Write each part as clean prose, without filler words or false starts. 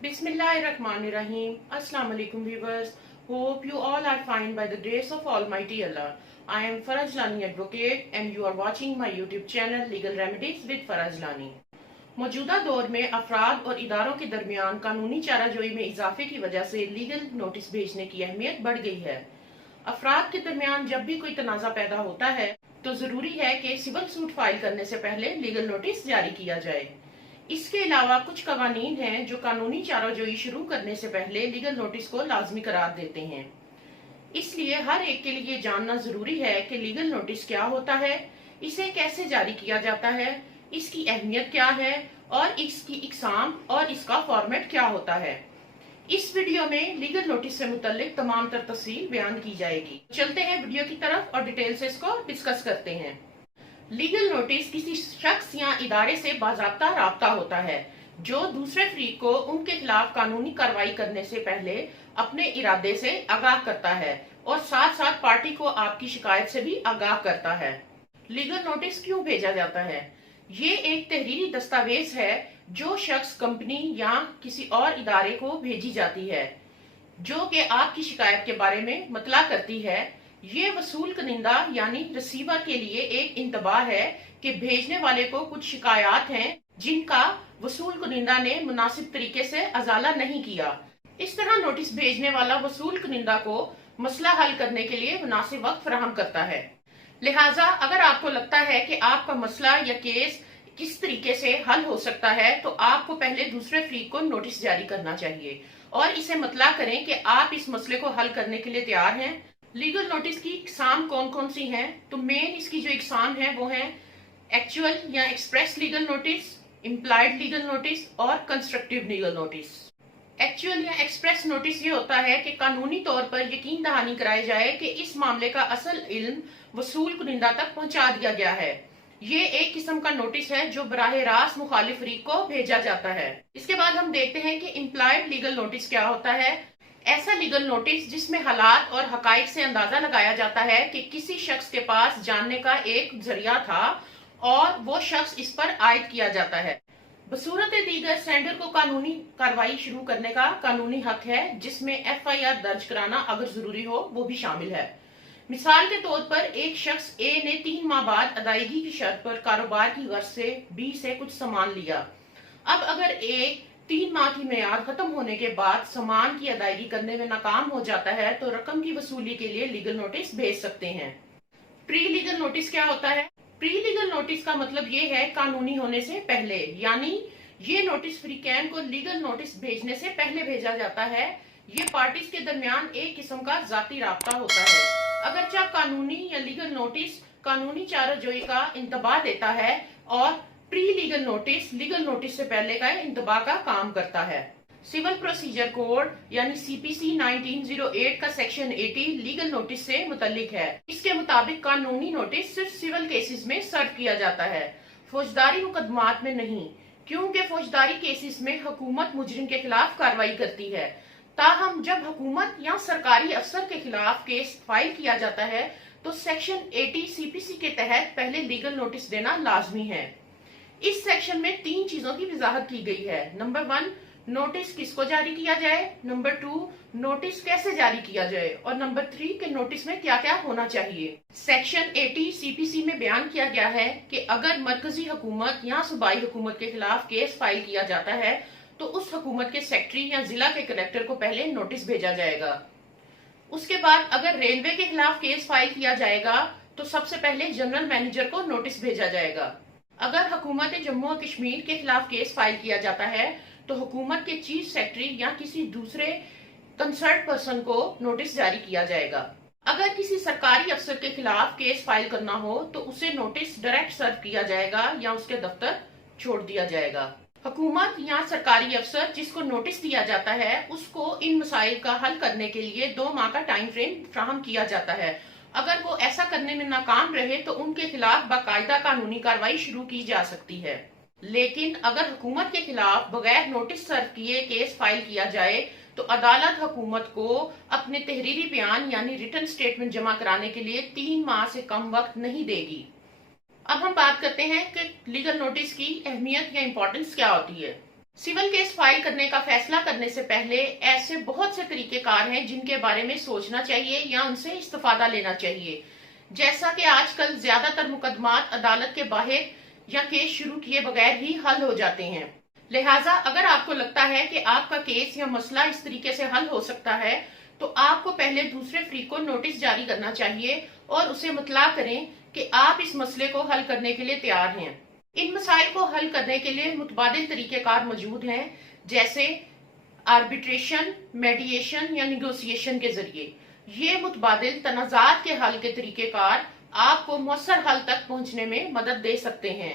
Bismillahirrahmanirrahim. Assalamu alaikum viewers. Hope you all are fine by the grace of Almighty Allah. I am Faraj Lani Advocate and you are watching my YouTube channel Legal Remedies with Faraj Lani. मौजूदा दौर में अफराद और इदारों के दरमियान कानूनी चाराजोई में इजाफे की वजह से लीगल नोटिस भेजने की अहमियत बढ़ गई है। अफराद के दरमियान जब भी कोई तनाज़ा पैदा होता है तो जरूरी है कि सिविल सूट फाइल करने से पहले लीगल नोटिस जारी किया जाए। इसके अलावा कुछ कवानीन हैं जो कानूनी चाराजोई शुरू करने से पहले लीगल नोटिस को लाजमी करार देते हैं। इसलिए हर एक के लिए जानना जरूरी है कि लीगल नोटिस क्या होता है, इसे कैसे जारी किया जाता है, इसकी अहमियत क्या है और इसकी इकसाम और इसका फॉर्मेट क्या होता है। इस वीडियो में लीगल नोटिस से मुतल्लिक तमाम तर तफसील बयान की जाएगी। चलते हैं वीडियो की तरफ और डिटेल से इसको डिस्कस करते हैं। लीगल नोटिस किसी शख्स या इदारे से बाज़ाब्ता राब्ता होता है जो दूसरे फरीक को उनके खिलाफ कानूनी कार्रवाई करने से पहले अपने इरादे से आगाह करता है और साथ साथ पार्टी को आपकी शिकायत से भी आगाह करता है। लीगल नोटिस क्यों भेजा जाता है? ये एक तहरीरी दस्तावेज है जो शख्स, कंपनी या किसी और इदारे को भेजी जाती है जो कि आपकी शिकायत के बारे में मतला करती है। ये वसूल कनिंदा यानी रिसीवर के लिए एक इंतबाह है कि भेजने वाले को कुछ शिकायत हैं जिनका वसूल कनिंदा ने मुनासिब तरीके से अजाला नहीं किया। इस तरह नोटिस भेजने वाला वसूल कनिंदा को मसला हल करने के लिए मुनासिब वक्त फराहम करता है। लिहाजा अगर आपको लगता है कि आपका मसला या केस किस तरीके से हल हो सकता है तो आपको पहले दूसरे फरीक को नोटिस जारी करना चाहिए और इसे मतला करें कि आप इस मसले को हल करने के लिए तैयार हैं। लीगल नोटिस की इकसाम कौन कौन सी हैं? तो मेन इसकी जो इकसाम है वो है एक्चुअल या express legal notice, implied legal notice और कंस्ट्रक्टिव लीगल नोटिस। एक्चुअल या एक्सप्रेस नोटिस ये होता है कि कानूनी तौर पर यकीन दहानी कराई जाए कि इस मामले का असल इल्म वसूल कुनिंदा तक पहुंचा दिया गया है। ये एक किस्म का नोटिस है जो बराह रास्त मुखालिफ फरीक को भेजा जाता है। इसके बाद हम देखते हैं कि इम्प्लाइड लीगल नोटिस क्या होता है। ऐसा लीगल नोटिस जिसमें हालात और हकाइक से अंदाजा लगाया जाता है कि किसी शख्स के पास जानने का एक जरिया था और वो शख्स इस पर आयद किया जाता है। बसूरत दीगर सेंडर को कानूनी कार्रवाई शुरू करने का कानूनी हक है जिसमें FIR दर्ज कराना अगर जरूरी हो वो भी शामिल है। मिसाल के तौर पर एक शख्स A ने 3 माह बाद अदायगी की शर्त पर कारोबार की गर्ज से B से कुछ सामान लिया। अब अगर A 3 माह की मियाद खत्म होने के बाद सामान की अदायगी करने में नाकाम हो जाता है तो रकम की वसूली के लिए लीगल नोटिस भेज सकते हैं। प्री लीगल नोटिस क्या होता है? प्री लीगल नोटिस का मतलब ये है कानूनी होने से पहले, यानी ये नोटिस फ्रीकैन को लीगल नोटिस भेजने से पहले भेजा जाता है। ये पार्टीज के दरमियान एक किस्म का जाती राब्ता होता है। अगरचे कानूनी या लीगल नोटिस कानूनी चाराजोई का इंतबाह देता है और pre legal notice legal notice से पहले का इंतबाह का काम करता है। सिविल प्रोसीजर कोड यानी CPC 1908 का सेक्शन 80 लीगल नोटिस से मुतल्लिक है। इसके मुताबिक कानूनी नोटिस सिर्फ सिविल केसेस में सर्व किया जाता है, फौजदारी मुकदमात में नहीं, क्योंकि फौजदारी केसेस में हुकूमत मुजरिम के खिलाफ कार्रवाई करती है। ताहम जब हुकूमत या सरकारी अफसर के खिलाफ केस फाइल किया जाता है तो सेक्शन 80 CPC के तहत पहले लीगल नोटिस देना लाजमी है। इस सेक्शन में 3 चीजों की वजाहत की गई है। नंबर 1, नोटिस किसको जारी किया जाए, नंबर 2, नोटिस कैसे जारी किया जाए और नंबर 3 के नोटिस में क्या क्या होना चाहिए। सेक्शन 80 CPC में बयान किया गया है कि अगर मरकजी हुकूमत या सूबाई हुकूमत के खिलाफ केस फाइल किया जाता है तो उस हुकूमत के सेक्रेटरी या जिला के कलेक्टर को पहले नोटिस भेजा जाएगा। उसके बाद अगर रेलवे के खिलाफ केस फाइल किया जाएगा तो सबसे पहले जनरल मैनेजर को नोटिस भेजा जाएगा। अगर हुकूमत जम्मू और कश्मीर के खिलाफ केस फाइल किया जाता है तो हुकूमत के चीफ सेक्रेटरी या किसी दूसरे कंसर्न पर्सन को नोटिस जारी किया जाएगा। अगर किसी सरकारी अफसर के खिलाफ केस फाइल करना हो तो उसे नोटिस डायरेक्ट सर्व किया जाएगा या उसके दफ्तर छोड़ दिया जाएगा। हुकूमत या सरकारी अफसर जिसको नोटिस दिया जाता है उसको इन मसाइल का हल करने के लिए 2 माह का टाइम फ्रेम फ्राहम किया जाता है। अगर वो ऐसा करने में नाकाम रहे तो उनके खिलाफ बाकायदा कानूनी कार्रवाई शुरू की जा सकती है। लेकिन अगर हुकूमत के खिलाफ बगैर नोटिस सर्व किए केस फाइल किया जाए तो अदालत हुकूमत को अपने तहरीरी बयान यानी रिटन स्टेटमेंट जमा कराने के लिए 3 माह से कम वक्त नहीं देगी। अब हम बात करते हैं कि लीगल नोटिस की अहमियत या इम्पोर्टेंस क्या होती है। सिविल केस फाइल करने का फैसला करने से पहले ऐसे बहुत से तरीकेकार हैं जिनके बारे में सोचना चाहिए या उनसे इस्तेफादा लेना चाहिए। जैसा कि आजकल ज्यादातर मुकदमात अदालत के बाहर या केस शुरू किए बगैर ही हल हो जाते हैं। लिहाजा अगर आपको लगता है कि आपका केस या मसला इस तरीके से हल हो सकता है तो आपको पहले दूसरे फ्री को नोटिस जारी करना चाहिए और उसे मुतला करें कि आप इस मसले को हल करने के लिए तैयार हैं। इन मसाइल को हल करने के लिए मुतबादिल तरीकेकार मौजूद हैं, जैसे आर्बिट्रेशन, मेडिएशन या निगोसिएशन के जरिए। ये मुतबादिल तनाज़ात के हल के तरीकेकार आपको मौसर हल तक पहुंचने में मदद दे सकते हैं।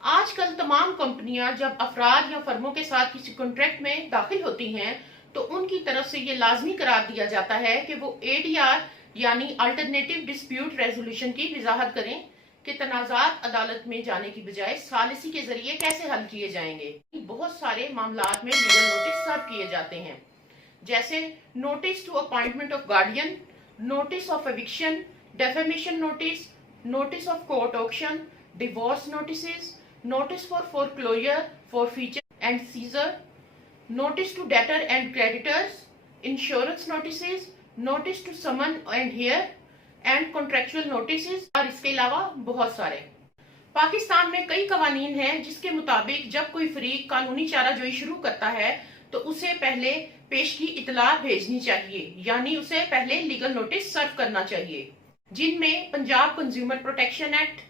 आजकल तमाम कंपनियां जब अफराद या फर्मों के साथ किसी कॉन्ट्रैक्ट में दाखिल होती हैं तो उनकी तरफ से ये लाजमी करार दिया जाता है कि वो एडीआर यानी अल्टरनेटिव डिस्प्यूट रेजोल्यूशन की वजाहत करें कि तनाज़ात अदालत में जाने की बजाय सालिसी के जरिए कैसे हल किए जाएंगे। बहुत सारे मामलात में लीगल नोटिस सर्व किए जाते हैं, जैसे notice to appointment of guardian, notice of eviction, defamation notice, notice of court auction, divorce notices, notice for foreclosure, forfeiture and seizure, notice to debtor and creditors, insurance notices, notice to summon and hear and contractual notices और इसके अलावा बहुत सारे। पाकिस्तान में कई कवानीन हैं जिसके मुताबिक जब कोई फरीक कानूनी चाराजोई शुरू करता है तो उसे पहले पेशगी इतला भेजनी चाहिए, यानी उसे पहले लीगल नोटिस सर्व करना चाहिए, जिनमें Punjab consumer protection act,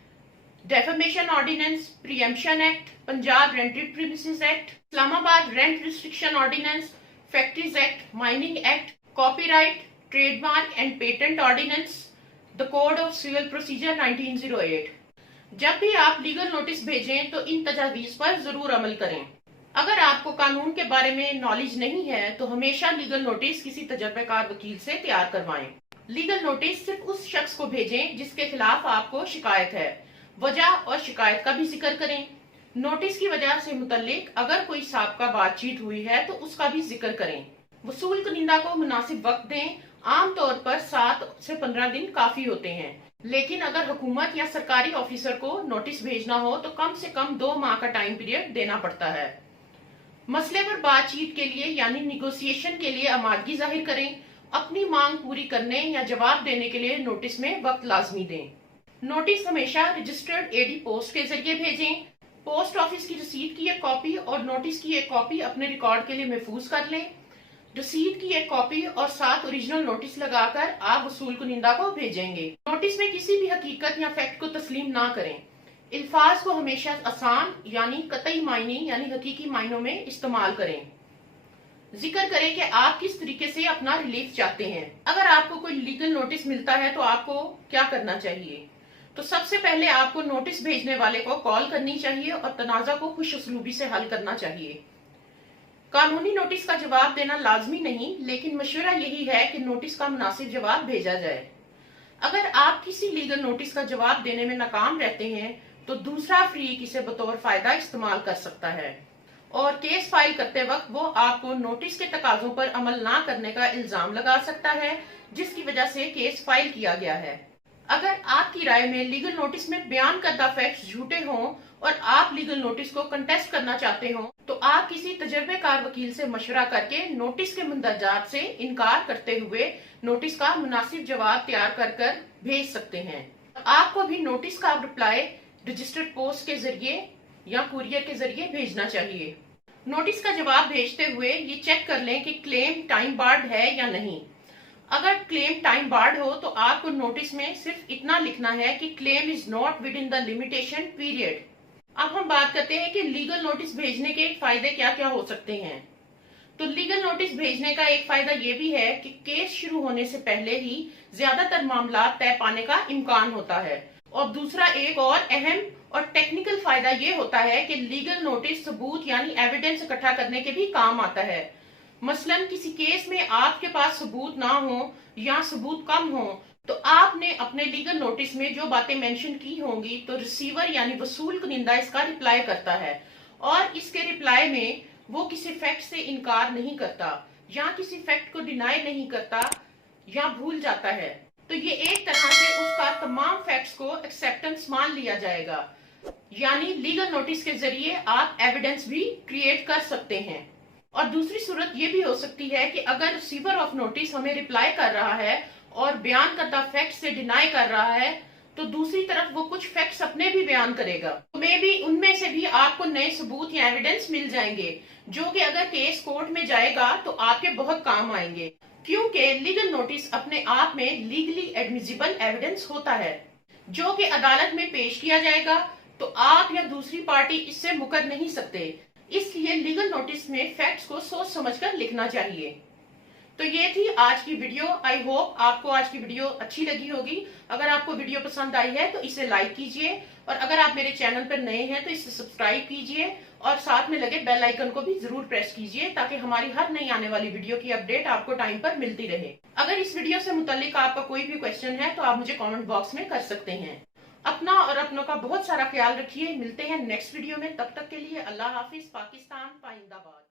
defamation ordinance, preemption act, Punjab rented premises act, Islamabad rent restriction ordinance, factories act, mining act, copyright, trademark and patent ordinance, the code of civil procedure 1908। जब भी आप लीगल नोटिस भेजें तो इन तजावीज पर जरूर अमल करें। अगर आपको कानून के बारे में नॉलेज नहीं है तो हमेशा लीगल नोटिस किसी तजर्बेकार वकील से तैयार करवाएं। लीगल नोटिस सिर्फ उस शख्स को भेजें जिसके खिलाफ आपको शिकायत है। वजह और शिकायत का भी जिक्र करें। नोटिस की वजह से मुतल्लिक अगर कोई साबका बातचीत हुई है तो उसका भी जिक्र करें। वसूल कुनिंदा को मुनासिब वक्त दें। आमतौर पर 7 से 15 दिन काफी होते हैं, लेकिन अगर हुकूमत या सरकारी ऑफिसर को नोटिस भेजना हो तो कम से कम 2 माह का टाइम पीरियड देना पड़ता है। मसले पर बातचीत के लिए यानी निगोसिएशन के लिए आमादगी जाहिर करें। अपनी मांग पूरी करने या जवाब देने के लिए नोटिस में वक्त लाजमी दें। नोटिस हमेशा रजिस्टर्ड एडी पोस्ट के जरिए भेजें। पोस्ट ऑफिस की रसीद की एक कॉपी और नोटिस की एक कॉपी अपने रिकॉर्ड के लिए महफूज कर लें। रसीद की एक कॉपी और साथ ओरिजिनल नोटिस लगाकर आप वसूल कुनिंदा को भेजेंगे। नोटिस में किसी भी हकीकत या फैक्ट को तस्लीम ना करें। अल्फाज को हमेशा आसान यानी कतई मायने यानी हकीकी मायनों में इस्तेमाल करें। जिक्र करें कि आप किस तरीके से अपना रिलीफ चाहते हैं। अगर आपको कोई लीगल नोटिस मिलता है तो आपको क्या करना चाहिए? तो सबसे पहले आपको नोटिस भेजने वाले को कॉल करनी चाहिए और तनाजा को खुश उसलूबी से हल करना चाहिए। कानूनी नोटिस का जवाब देना लाजमी नहीं, लेकिन मशवरा यही है कि नोटिस का मुनासिब जवाब भेजा जाए। अगर आप किसी लीगल नोटिस का जवाब देने में नाकाम रहते हैं तो दूसरा फ्रीक इसे बतौर फायदा इस्तेमाल कर सकता है और केस फाइल करते वक्त वो आपको नोटिस के तकाजों पर अमल ना करने का इल्जाम लगा सकता है, जिसकी वजह से केस फाइल किया गया है। अगर आपकी राय में लीगल नोटिस में बयान करदा फैक्ट्स झूठे हों और आप लीगल नोटिस को कंटेस्ट करना चाहते हो तो आप किसी तजर्बेकार वकील से मशवरा करके नोटिस के मुंदरजात से इनकार करते हुए नोटिस का मुनासिब जवाब तैयार कर भेज सकते हैं। आपको भी नोटिस का रिप्लाई रजिस्टर्ड पोस्ट के जरिए या कुरियर के जरिए भेजना चाहिए। नोटिस का जवाब भेजते हुए ये चेक कर लें कि क्लेम टाइम बार्ड है या नहीं। अगर क्लेम टाइम बार्ड हो तो आपको नोटिस में सिर्फ इतना लिखना है कि claim is not with in the limitation period. अब हम बात करते हैं कि लीगल नोटिस भेजने के फायदे क्या क्या हो सकते हैं। तो लीगल नोटिस भेजने का एक फायदा ये भी है कि केस शुरू होने से पहले ही ज्यादातर मामला तय पाने का इम्कान होता है। और दूसरा एक और अहम और टेक्निकल फायदा ये होता है कि लीगल नोटिस सबूत यानी एविडेंस इकट्ठा करने के भी काम आता है। मसलन किसी केस में आपके पास सबूत ना हो या सबूत कम हो तो आपने अपने लीगल नोटिस में जो बातें मेंशन की होंगी तो रिसीवर यानी वसूल कुनिंदा इसका रिप्लाई करता है और इसके रिप्लाई में वो किसी फैक्ट से इनकार नहीं करता या किसी फैक्ट को डिनाई नहीं करता या भूल जाता है। तो ये एक तरह से उसका तमाम फैक्ट्स को एक्सेप्टेंस मान लिया जाएगा। यानी लीगल नोटिस के जरिए आप एविडेंस भी क्रिएट कर सकते हैं। और दूसरी सूरत ये भी हो सकती है कि अगर रिसीवर ऑफ नोटिस हमें रिप्लाई कर रहा है और बयान करता फैक्ट से डिनाई कर रहा है, तो दूसरी तरफ वो कुछ फैक्ट्स अपने भी बयान करेगा, तो मे भी उनमें से भी आपको नए सबूत या एविडेंस मिल जाएंगे, जो कि अगर केस कोर्ट में जाएगा तो आपके बहुत काम आएंगे, क्योंकि लीगल नोटिस अपने आप में लीगली एडमिसिबल एविडेंस होता है, जो कि अदालत में पेश किया जाएगा, तो आप या दूसरी पार्टी इससे मुकर नहीं सकते। इसलिए लीगल नोटिस में फैक्ट्स को सोच समझकर लिखना चाहिए। तो ये थी आज की वीडियो। आई होप आपको आज की वीडियो अच्छी लगी होगी। अगर आपको वीडियो पसंद आई है तो इसे लाइक कीजिए, और अगर आप मेरे चैनल पर नए हैं तो इसे सब्सक्राइब कीजिए, और साथ में लगे बेल आइकन को भी जरूर प्रेस कीजिए, ताकि हमारी हर नई आने वाली वीडियो की अपडेट आपको टाइम पर मिलती रहे। अगर इस वीडियो से मुतालिक आपका कोई भी क्वेश्चन है तो आप मुझे कॉमेंट बॉक्स में कर सकते हैं। अपना और अपनों का बहुत सारा ख्याल रखिए। मिलते हैं नेक्स्ट वीडियो में, तब तक के लिए अल्लाह हाफिज। पाकिस्तान पाइंदाबाद।